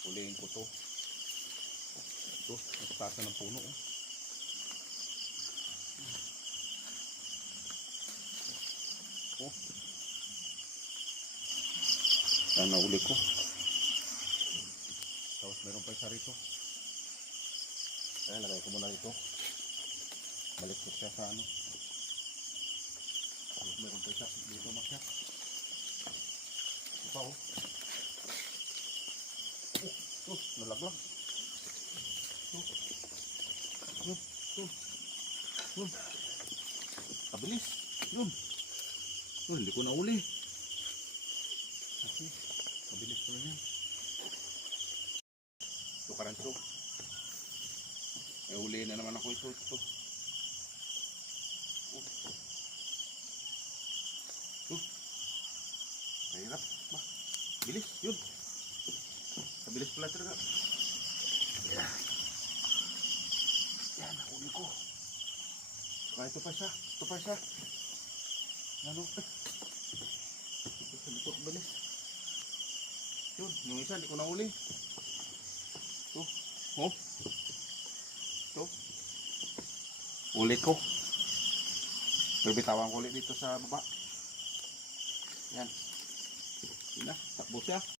Huliin ko to. Ito, nagtasa ng puno. Oh. Oh. Yan, nahuli ko. Tapos meron pa isa rito. Ayan, lagay ko muna rito. Balik ko siya sa ano. Tapos meron pa isa dito makyat. Ito oh. Oh, Oh. Oh, oh. Oh. Kabilis. Yun. Oh, hindi ko nauli. Okay. Mabilis pala yan. Ito karanso. May uli na naman ako ito. Ito. Oh. Oh. Mahirap. Bilis. Yun. Mabilis pala talaga. Yan. Yan. Nakuli ko. Saka ito pa siya. Ito pa siya. Ano? Ito sa likod balis. Yun, yung isa, hindi ko nahuli. Ito. Oh. Ito. Uli ko. Ulit dito sa baba. Yan. Yun na, takbo siya.